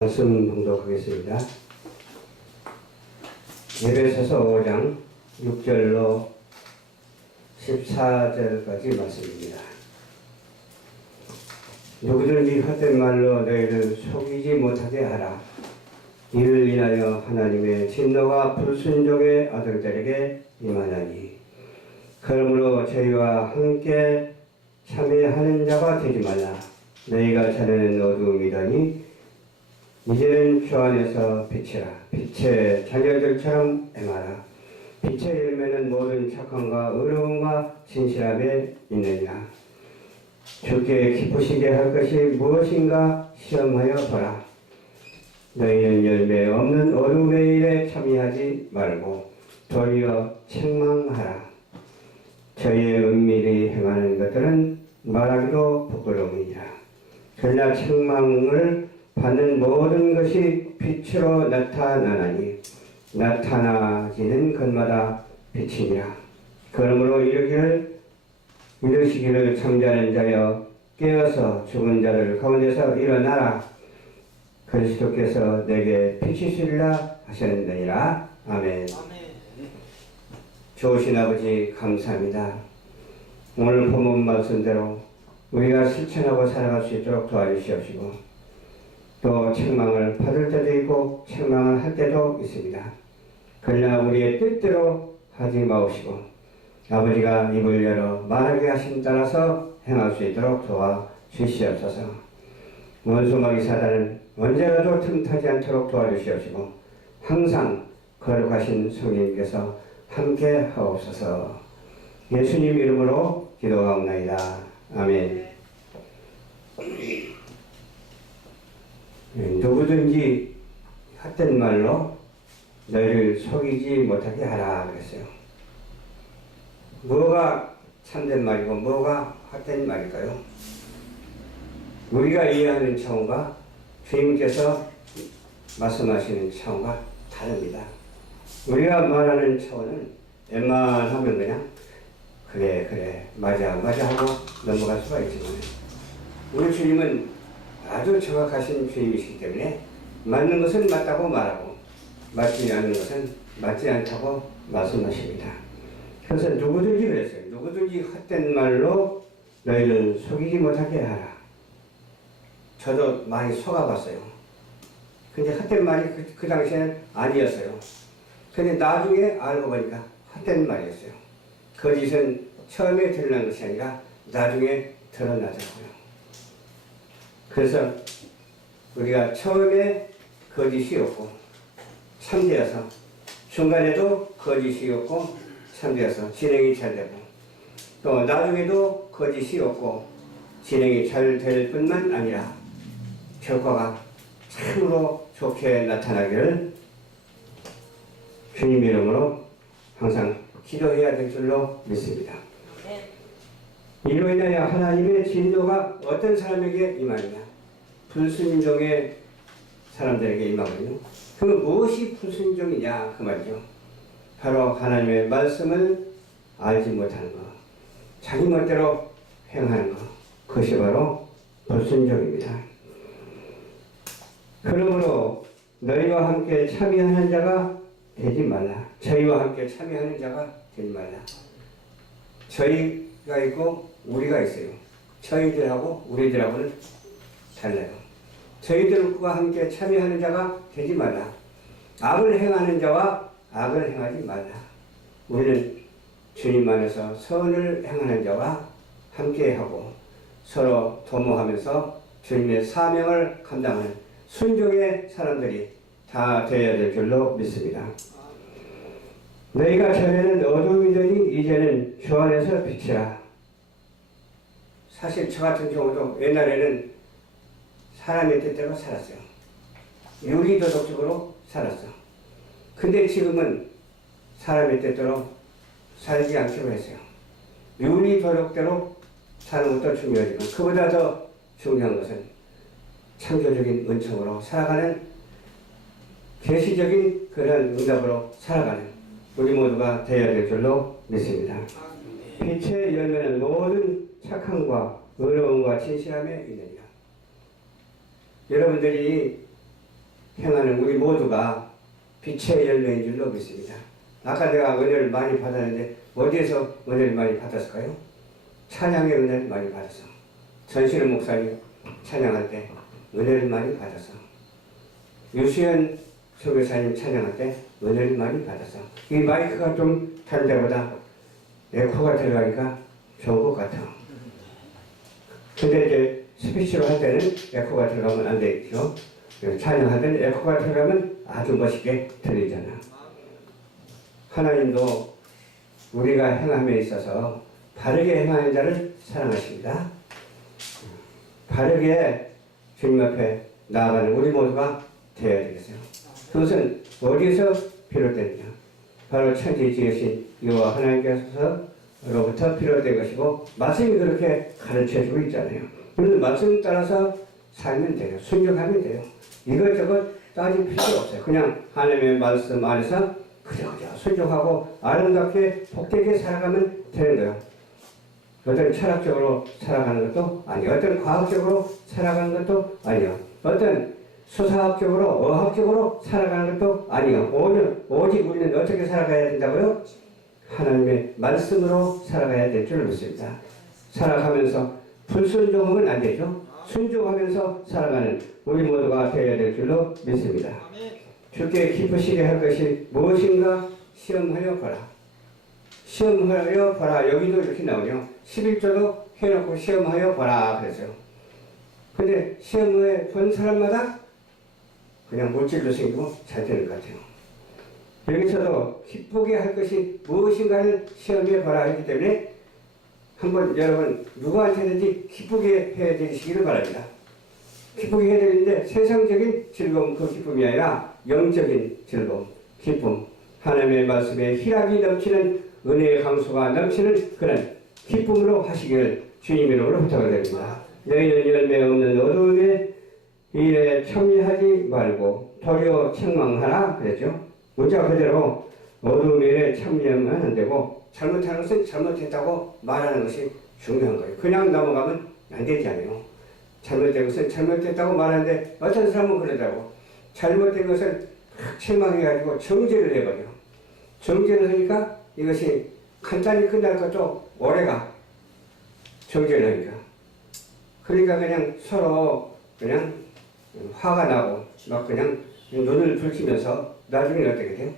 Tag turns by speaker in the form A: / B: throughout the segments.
A: 말씀 봉독하겠습니다. 예배서서 5장 6절로 14절까지 말씀입니다. 누구든지 헛된 말로 너희를 속이지 못하게 하라. 이를 인하여 하나님의 진노가 불순종의 아들들에게 임하나니 그러므로 저희와 함께 참여하는 자가 되지 말라. 너희가 자네는 어두움이더니 이제는 주 안에서 빛이라. 빛의 자녀들처럼 행하라. 빛의 열매는 모든 착함과 의로움과 진실함에 있느냐 주께 기쁘시게 할 것이 무엇인가 시험하여 보라. 너희는 열매 없는 어둠의 일에 참여하지 말고 도리어 책망하라. 저희의 은밀히 행하는 것들은 말하기도 부끄러움이니라. 그러나 책망을 받는 모든 것이 빛으로 나타나나니 나타나지는 것마다 빛이니라. 그러므로 이르기를 이르시기를 잠자는 자여 깨어서 죽은 자를 가운데서 일어나라. 그리스도께서 내게 빛이시리라 하셨느니라. 아멘. 좋으신 아버지 감사합니다. 오늘 본문 말씀대로 우리가 실천하고 살아갈 수 있도록 도와주시옵시고 또 책망을 받을 때도 있고 책망을 할 때도 있습니다. 그러나 우리의 뜻대로 하지 마옵시고 아버지가 입을 열어 말하게 하신 따라서 행할 수 있도록 도와 주시옵소서. 원수마귀 사단은 언제라도 틈타지 않도록 도와주시옵시고 항상 거룩하신 성령님께서 함께 하옵소서. 예수님 이름으로 기도하옵나이다. 아멘. 예, 누구든지 헛된 말로 너희를 속이지 못하게 하라 그랬어요. 뭐가 참된 말이고 뭐가 헛된 말일까요? 우리가 이해하는 차원과 주님께서 말씀하시는 차원과 다릅니다. 우리가 말하는 차원은 웬만하면 그냥 그래 그래 맞아 맞아 하고 넘어갈 수가 있지만 우리 주님은 아주 정확하신 주님이시기 때문에 맞는 것은 맞다고 말하고 맞지 않는 것은 맞지 않다고 말씀하십니다. 그래서 누구든지 그랬어요. 누구든지 헛된 말로 너희를 속이지 못하게 하라. 저도 많이 속아봤어요. 근데 헛된 말이 그, 그 당시에는 아니었어요. 근데 나중에 알고 보니까 헛된 말이었어요. 거짓은 처음에 드러난 것이 아니라 나중에 드러나더라고요. 그래서 우리가 처음에 거짓이었고 참되어서 중간에도 거짓이었고 참되어서 진행이 잘 되고 또 나중에도 거짓이었고 진행이 잘 될 뿐만 아니라 결과가 참으로 좋게 나타나기를 주님 이름으로 항상 기도해야 될 줄로 믿습니다. 이로 인하여 하나님의 진노가 어떤 사람에게 임하느냐? 불순종의 사람들에게 임하거든요. 그 무엇이 불순종이냐? 그 말이죠. 바로 하나님의 말씀을 알지 못하는 것, 자기 멋대로 행하는 것, 그것이 바로 불순종입니다. 그러므로 너희와 함께 참여하는 자가 되지 말라. 저희와 함께 참여하는 자가 되지 말라. 저희가 있고 우리가 있어요. 저희들하고 우리들하고는 달라요. 저희들과 함께 참여하는 자가 되지 말라. 악을 행하는 자와 악을 행하지 말라. 우리는 주님 안에서 선을 행하는 자와 함께하고 서로 도모하면서 주님의 사명을 감당하는 순종의 사람들이 다 되어야 될 줄로 믿습니다. 너희가 전에는 어둠이더니 이제는 주 안에서 빛이라. 사실 저 같은 경우도 옛날에는 사람의 뜻대로 살았어요. 윤리도덕적으로 살았어. 근데 지금은 사람의 뜻대로 살지 않기로 했어요. 윤리도덕대로 사는 것도 중요하지만 그보다 더 중요한 것은 창조적인 은총으로 살아가는 계시적인 그런 응답으로 살아가는 우리 모두가 되어야 될 줄로 믿습니다. 빛의 열매는 모든 착함과 의로움과 진실함에 있느니라. 여러분들이 행하는 우리 모두가 빛의 열매인 줄로 믿습니다. 아까 내가 은혜를 많이 받았는데 어디에서 은혜를 많이 받았을까요? 찬양의 은혜를 많이 받았어. 전신의 목사님 찬양할 때 은혜를 많이 받았어. 유수연 소교사님 찬양할 때 은혜를 많이 받았어. 이 마이크가 좀 다른 데보다 에코가 들어가니까 좋은 것 같아. 근데 이제 스피치로 할 때는 에코가 들어가면 안 되죠. 찬양할 때는 에코가 들어가면 아주 멋있게 들리잖아. 하나님도 우리가 행함에 있어서 바르게 행하는 자를 사랑하십니다. 바르게 주님 앞에 나아가는 우리 모두가 되어야 되겠어요. 그것은 어디서 비롯되느냐? 바로 천지 지으신 여호와 하나님께서로부터 비롯된 것이고 말씀이 그렇게 가르쳐주고 있잖아요. 우리는 말씀 따라서 살면 돼요. 순종하면 돼요. 이것저것 따질 필요 없어요. 그냥 하나님의 말씀 안에서 그저 그저 순종하고 아름답게 복되게 살아가면 되는 거예요. 어떤 철학적으로 살아가는 것도 아니요. 어떤 과학적으로 살아가는 것도 아니요. 어떤 수사학적으로 어학적으로 살아가는 것도 아니요. 오늘 오직 우리는 어떻게 살아가야 된다고요? 하나님의 말씀으로 살아가야 될 줄 믿습니다. 살아가면서 불순종하면 안 되죠. 순종하면서 살아가는 우리 모두가 되어야 될 줄로 믿습니다. 주께 기쁘시게 할 것이 무엇인가 시험하여 봐라. 시험하여 봐라. 여기도 이렇게 나오네요. 11조도 해놓고 시험하여 봐라. 그랬어요. 근데 시험에 본 사람마다 그냥 물질도 생기고 잘 되는 것 같아요. 여기서도 기쁘게 할 것이 무엇인가를 시험해 봐라 했기 때문에 한번 여러분 누구한테든지 기쁘게 해야 되시기를 바랍니다. 기쁘게 해야 되는데 세상적인 즐거움 그 기쁨이 아니라 영적인 즐거움, 기쁨, 하나님의 말씀에 희락이 넘치는 은혜의 강수가 넘치는 그런 기쁨으로 하시기를 주님 이름으로 부탁을 드립니다. 너희는 열매 없는 어두움에 일에 참여하지 도리어 책망하라 그랬죠. 문자 그대로 어두운 일에 참여하면 안 되고 잘못하는 것은 잘못했다고 말하는 것이 중요한 거예요. 그냥 넘어가면 안 되잖아요. 잘못된 것은 잘못됐다고 말하는데 어떤 사람은 그러더라고. 잘못된 것을 막 책망해가지고 정죄를 해버려. 정죄를 하니까 이것이 간단히 끝날 것도 오래가. 정죄를 하니까. 그러니까 그냥 서로 그냥 화가 나고 막 그냥 눈을 붉히면서 나중에 어떻게 돼요?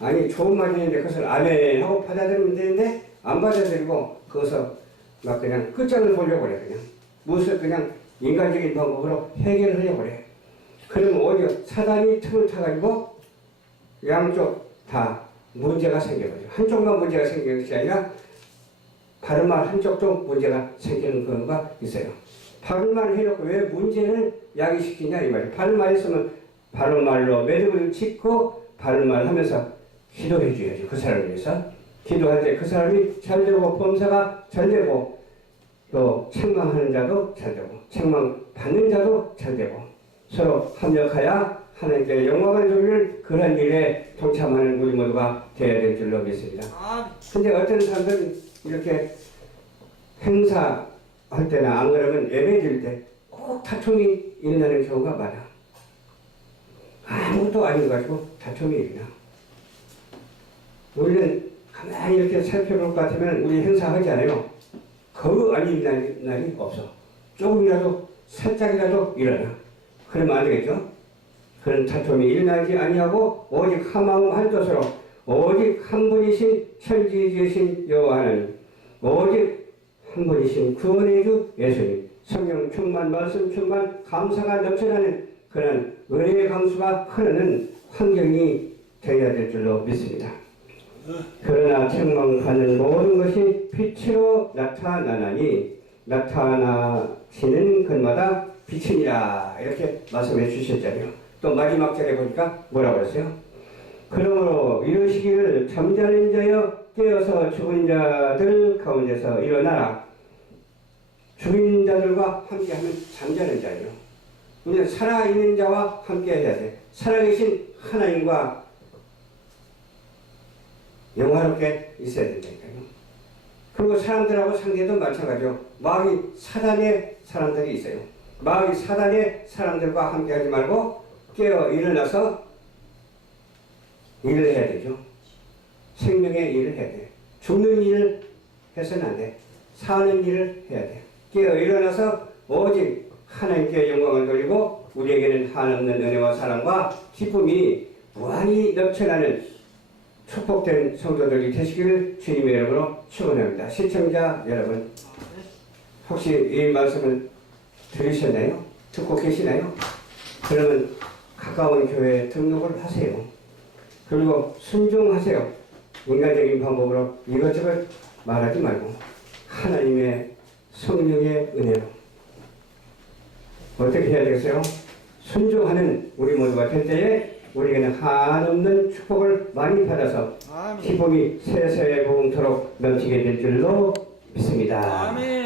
A: 아니 좋은 말이는데 그것을 아멘 하고 받아들이면 되는데 안 받아들이고 거기서 막 그냥 끝장을 보려고 그래 그냥. 무엇을 그냥 인간적인 방법으로 해결을 하려고 그래 그러면 오히려 사단이 틈을 타가지고 양쪽 다 문제가 생겨버려. 한쪽만 문제가 생기는 것이 아니라 바른 말 한쪽도 문제가 생기는 경우가 있어요. 바른 말을 해놓고 왜 문제를 야기시키냐 이 말이에요. 바른 말 했으면 바른 말로 매듭을 짓고 바른 말 하면서 기도해 줘야지 그 사람을 위해서 기도할 때 그 사람이 잘 되고 범사가 잘 되고 또 책망하는 자도 잘 되고 책망 받는 자도 잘 되고 서로 합력하여 하나님께 영광을 돌리는 그런 일에 동참하는 우리 모두가 되어야 될 줄로 믿습니다. 근데 어떤 사람들은 이렇게 행사할 때나 안 그러면 예배 드릴 때 꼭 다툼이 일어나는 경우가 많아. 아무것도 아닌 거 가지고 다툼이 일어나. 우리는 가만히 이렇게 살펴볼 것 같으면 우리 행사하지 않아요. 거의 아닌 날이, 날이 없어. 조금이라도 살짝이라도 일어나. 그러면 안 되겠죠? 그런 다툼이 일어나지 아니하고 오직 한 마음 한 뜻으로 오직 한 분이신 천지지으신 여호와 하나님 오직 한 분이신 구원의 주 예수님 성령 충만 말씀 충만 감사가 넘쳐나는 그런 은혜의 강수가 흐르는 환경이 되어야 될 줄로 믿습니다. 그러나 책망하는 모든 것이 빛으로 나타나나니 나타나시는 것마다 빛이니라 이렇게 말씀해 주셨잖아요. 또 마지막 절에 보니까 뭐라고 그랬어요? 그러므로 이러시기를 잠자는 자여 깨어서 죽은 자들 가운데서 일어나라. 죽은 자들과 함께하면 잠자는 자예요. 우리는 살아있는 자와 함께 해야 돼. 살아계신 하나님과 영화롭게 있어야 된다니까요. 그리고 사람들하고 상대도 마찬가지요. 마귀 사단의 사람들이 있어요. 마귀 사단의 사람들과 함께 하지 말고 깨어 일어나서 일을 해야 되죠. 생명의 일을 해야 돼. 죽는 일을 해서는 안 돼. 사는 일을 해야 돼. 깨어 일어나서 오직 하나님께 영광을 돌리고 우리에게는 한없는 은혜와 사랑과 기쁨이 무한히 넘쳐나는 축복된 성도들이 되시기를 주님의 이름으로 축원합니다. 시청자 여러분, 혹시 이 말씀을 들으셨나요? 듣고 계시나요? 그러면 가까운 교회에 등록을 하세요. 그리고 순종하세요. 인간적인 방법으로 이것저것 말하지 말고 하나님의 성령의 은혜로 어떻게 해야 되겠어요? 순종하는 우리 모두가 될 때에 우리에게는 한없는 축복을 많이 받아서. 기쁨이 세세에 보음토록 넘치게 될 줄로 믿습니다.
B: 아멘.